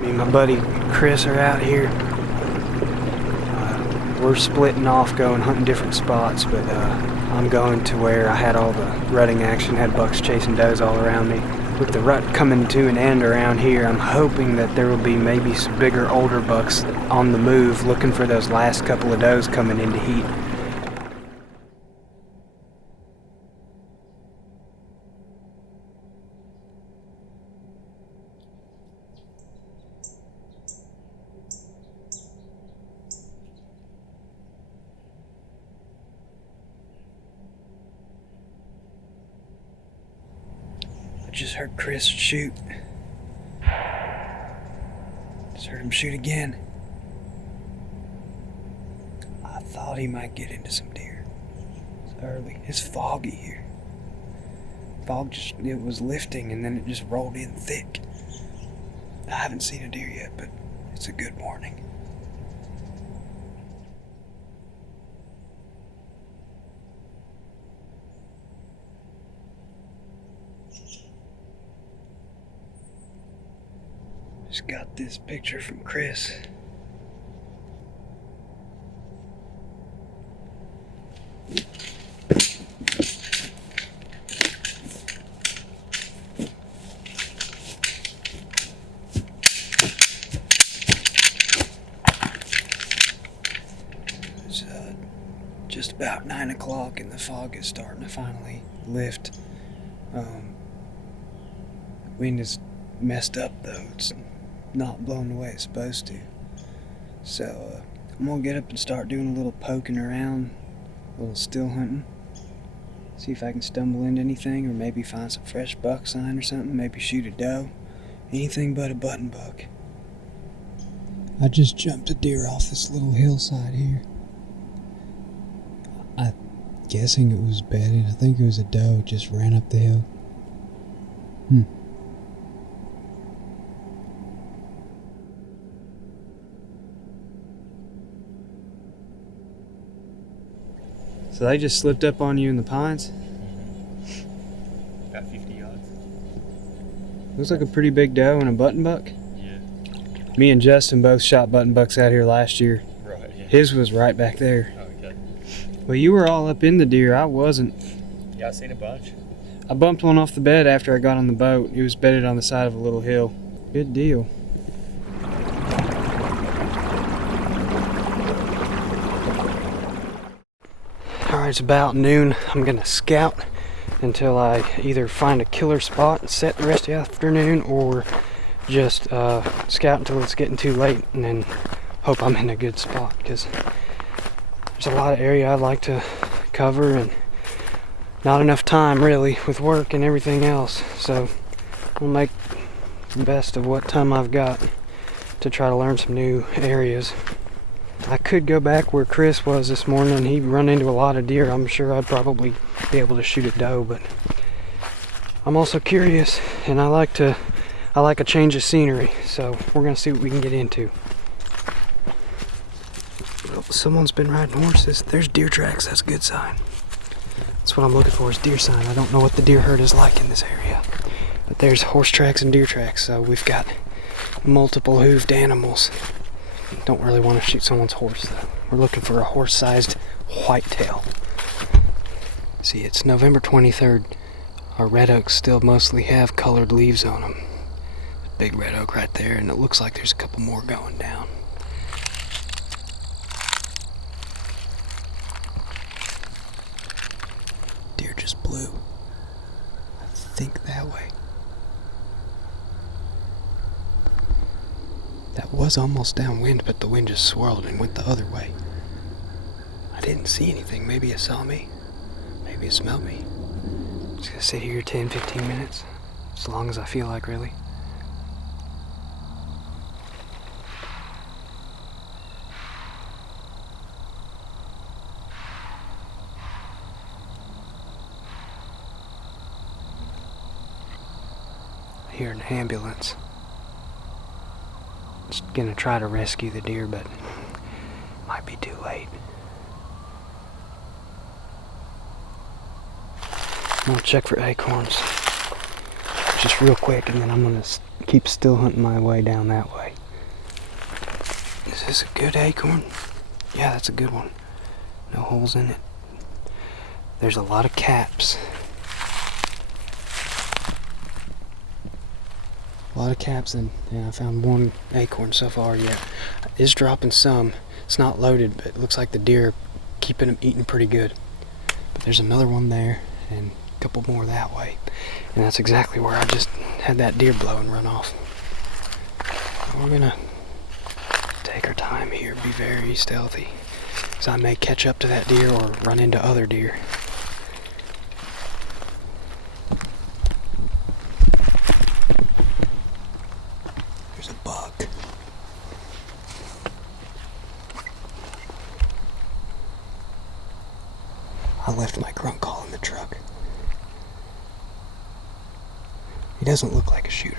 Me and my buddy Chris are out here. We're splitting off going hunting different spots, but I'm going to where I had all the rutting action, had bucks chasing does all around me. With the rut coming to an end around here, I'm hoping that there will be maybe some bigger, older bucks on the move looking for those last couple of does coming into heat. I just heard Chris shoot. Just heard him shoot again. I thought he might get into some deer. It's early. It's foggy here. Fog it was lifting and then it just rolled in thick. I haven't seen a deer yet, but it's a good morning. Just got this picture from Chris. It's just about 9 o'clock and the fog is starting to finally lift. The wind is messed up though. It's not blowing the way it's supposed to. So I'm gonna get up and start doing a little poking around, a little still hunting. See if I can stumble into anything or maybe find some fresh buck sign or something, maybe shoot a doe. Anything but a button buck. I just jumped a deer off this little hillside here. I'm guessing it was bedded. I think it was a doe, just ran up the hill. So they just slipped up on you in the pines? About 50 yards. Looks like a pretty big doe and a button buck. Yeah. Me and Justin both shot button bucks out here last year. Right, yeah. His was right back there. Oh, okay. Well, you were all up in the deer. I wasn't. Yeah, I seen a bunch. I bumped one off the bed after I got on the boat. It was bedded on the side of a little hill. Good deal. Alright, it's about noon. I'm gonna scout until I either find a killer spot and set the rest of the afternoon, or just scout until it's getting too late and then hope I'm in a good spot, because there's a lot of area I'd like to cover and not enough time really with work and everything else. So I'll make the best of what time I've got to try to learn some new areas. I could go back where Chris was this morning. He'd run into a lot of deer. I'm sure I'd probably be able to shoot a doe, but I'm also curious and I like a change of scenery, so we're gonna see what we can get into. Well, someone's been riding horses. There's deer tracks. That's a good sign. That's what I'm looking for, is deer sign. I don't know what the deer herd is like in this area, but there's horse tracks and deer tracks, so we've got multiple hooved animals. Don't really want to shoot someone's horse though. We're looking for a horse-sized whitetail. See, it's November 23rd. Our red oaks still mostly have colored leaves on them. Big red oak right there, and it looks like there's a couple more going down. Deer just blew. I think that way. That was almost downwind, but the wind just swirled and went the other way. I didn't see anything. Maybe it saw me. Maybe it smelled me. I'm just gonna sit here 10-15 minutes, as long as I feel like, really. I hear an ambulance. Just gonna try to rescue the deer, but might be too late. I'm gonna check for acorns just real quick, and then I'm gonna keep still hunting my way down that way. Is this a good acorn? Yeah, that's a good one. No holes in it. There's a lot of caps. A lot of caps, and I found one acorn so far yet. It's dropping some. It's not loaded, but it looks like the deer are keeping them eating pretty good. But there's another one there, and a couple more that way. And that's exactly where I just had that deer blow and run off. We're gonna take our time here, be very stealthy, because I may catch up to that deer or run into other deer. There's a buck. I left my grunt call in the truck. He doesn't look like a shooter.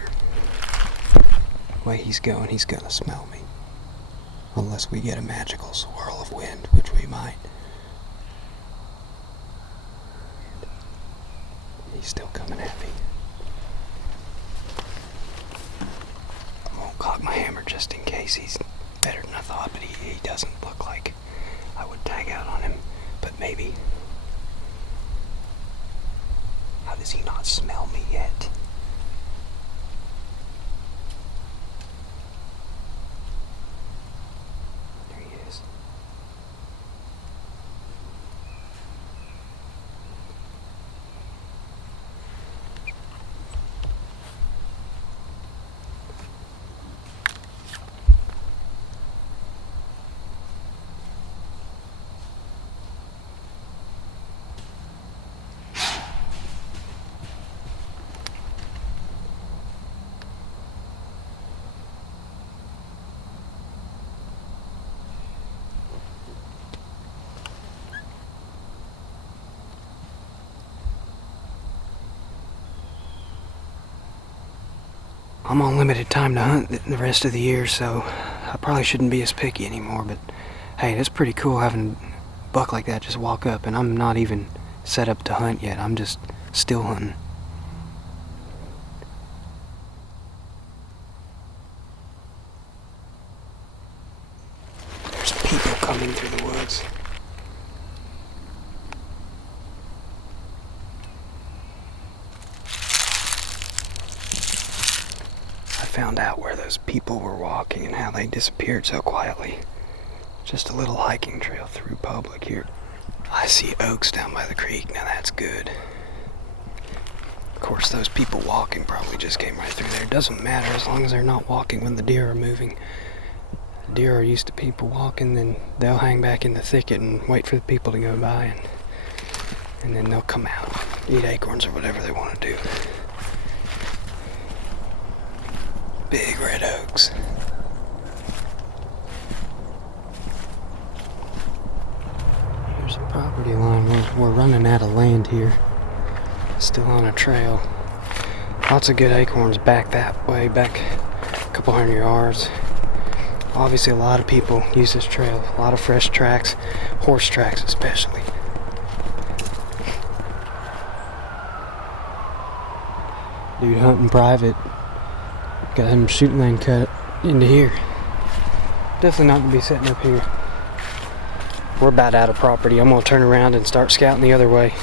The way he's going, he's gonna smell me. Unless we get a magical swirl of wind, which we might. He's still coming at me. I won't cock my hammer just in case. He's better than I thought, but he doesn't look like I would tag out on him. But maybe. How does he not smell me yet? I'm on limited time to hunt the rest of the year, so I probably shouldn't be as picky anymore, but hey, it's pretty cool having a buck like that just walk up, and I'm not even set up to hunt yet. I'm just still hunting. There's people coming through the woods. Found out where those people were walking and how they disappeared so quietly. Just a little hiking trail through public here. I see oaks down by the creek. Now that's good. Of course, those people walking probably just came right through there. It doesn't matter as long as they're not walking when the deer are moving. The deer are used to people walking, then they'll hang back in the thicket and wait for the people to go by, and then they'll come out, eat acorns or whatever they want to do. Big red oaks. There's a property line. We're running out of land here. Still on a trail. Lots of good acorns back that way, back a couple hundred yards. Obviously a lot of people use this trail. A lot of fresh tracks, horse tracks especially. Dude hunting private. Got him shooting lane cut into here. Definitely not gonna be sitting up here. We're about out of property. I'm gonna turn around and start scouting the other way.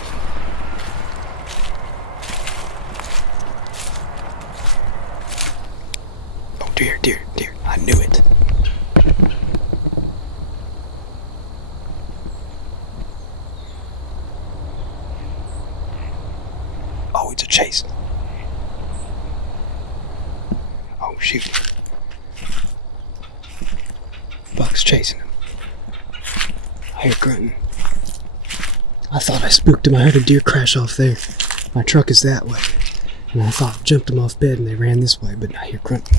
Oh dear, dear, dear. I knew it. Oh, it's a chase. Oh, shoot. Buck's chasing him. I hear grunting. I thought I spooked him. I heard a deer crash off there. My truck is that way. And I thought I jumped him off bed and they ran this way, but I hear grunting.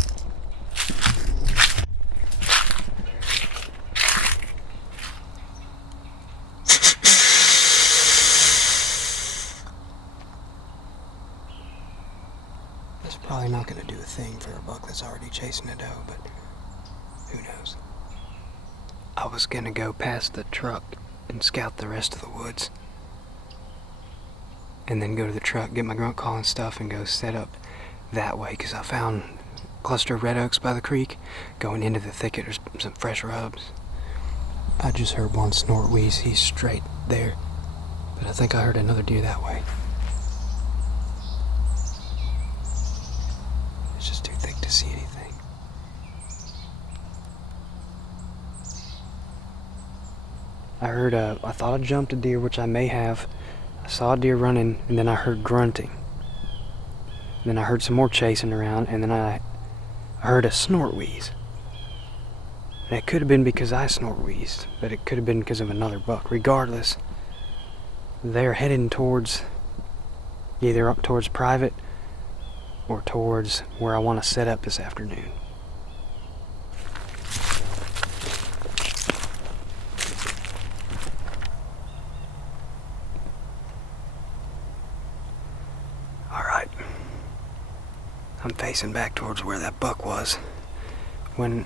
That's probably not going to do a thing for a buck that's already chasing a doe, but who knows. I was going to go past the truck and scout the rest of the woods. And then go to the truck, get my grunt call and stuff, and go set up that way, because I found cluster of red oaks by the creek. Going into the thicket, there's some fresh rubs. I just heard one snort wheeze. He's straight there, but I think I heard another deer that way. It's just too thick to see anything. I thought I jumped a deer, which I may have. I saw a deer running, and then I heard grunting. Then I heard some more chasing around, and then I heard a snort wheeze. And it could have been because I snort wheezed, but it could have been because of another buck. Regardless, they're heading towards either up towards private or towards where I want to set up this afternoon. Alright. I'm facing back towards where that buck was when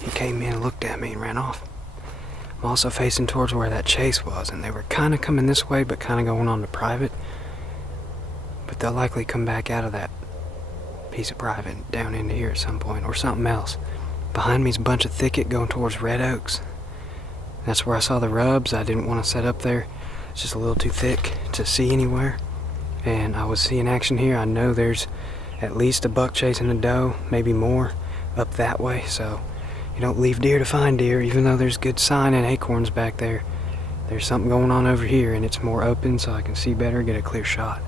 he came in and looked at me and ran off. I'm also facing towards where that chase was, and they were kind of coming this way but kind of going on to private. But they'll likely come back out of that piece of private down into here at some point, or something else. Behind me is a bunch of thicket going towards red oaks. That's where I saw the rubs. I didn't want to set up there. It's just a little too thick to see anywhere. And I was seeing action here. I know there's at least a buck chasing a doe, maybe more, up that way. So you don't leave deer to find deer, even though there's good sign and acorns back there. There's something going on over here, and it's more open, so I can see better, get a clear shot.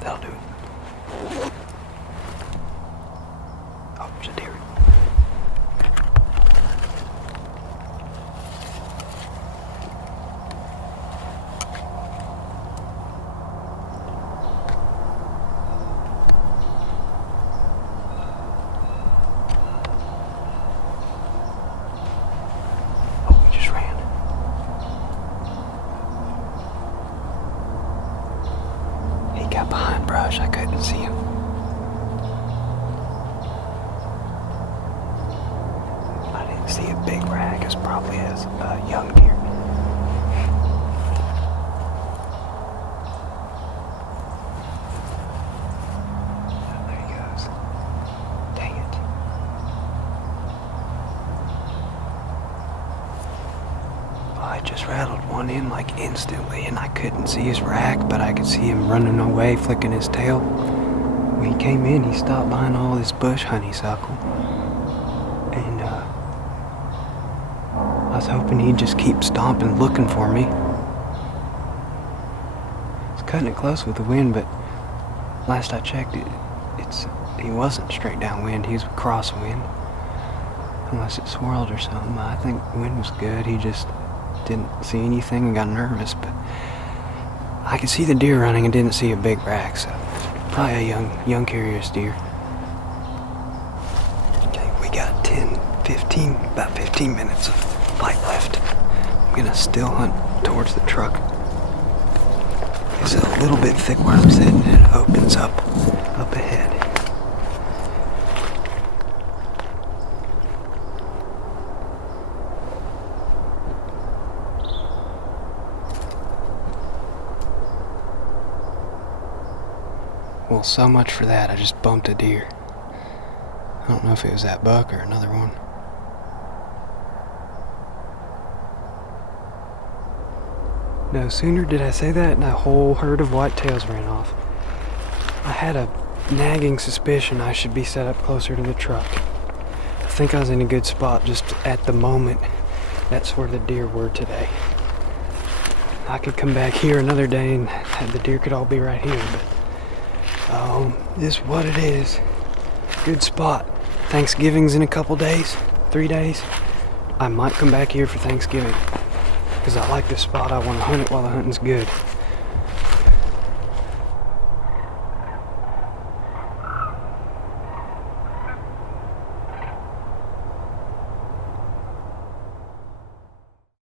That'll do it. Oh, there's a deer. Oh, he just ran. He got behind brush. I couldn't see him. I didn't see a big rag. It's probably a young deer. Oh, there he goes. Dang it. Well, I just rattled one in like instantly, and I couldn't see his rack, but I could see him running away, flicking his tail. When he came in, he stopped behind all this bush honeysuckle, and I was hoping he'd just keep stomping, looking for me. It's cutting it close with the wind, but last I checked, he wasn't straight downwind. He was crosswind, unless it swirled or something. I think the wind was good. He just didn't see anything and got nervous, but I could see the deer running and didn't see a big rack, so probably a young curious deer. Okay, we got about 15 minutes of light left. I'm gonna still hunt towards the truck. It's a little bit thick where I'm sitting, and it opens up ahead. Well, so much for that. I just bumped a deer. I don't know if it was that buck or another one. No sooner did I say that, and a whole herd of whitetails ran off. I had a nagging suspicion I should be set up closer to the truck. I think I was in a good spot just at the moment. That's where the deer were today. I could come back here another day and the deer could all be right here, but this is what it is. Good spot. Thanksgiving's in a couple days, 3 days. I might come back here for Thanksgiving because I like this spot. I want to hunt it while the hunting's good.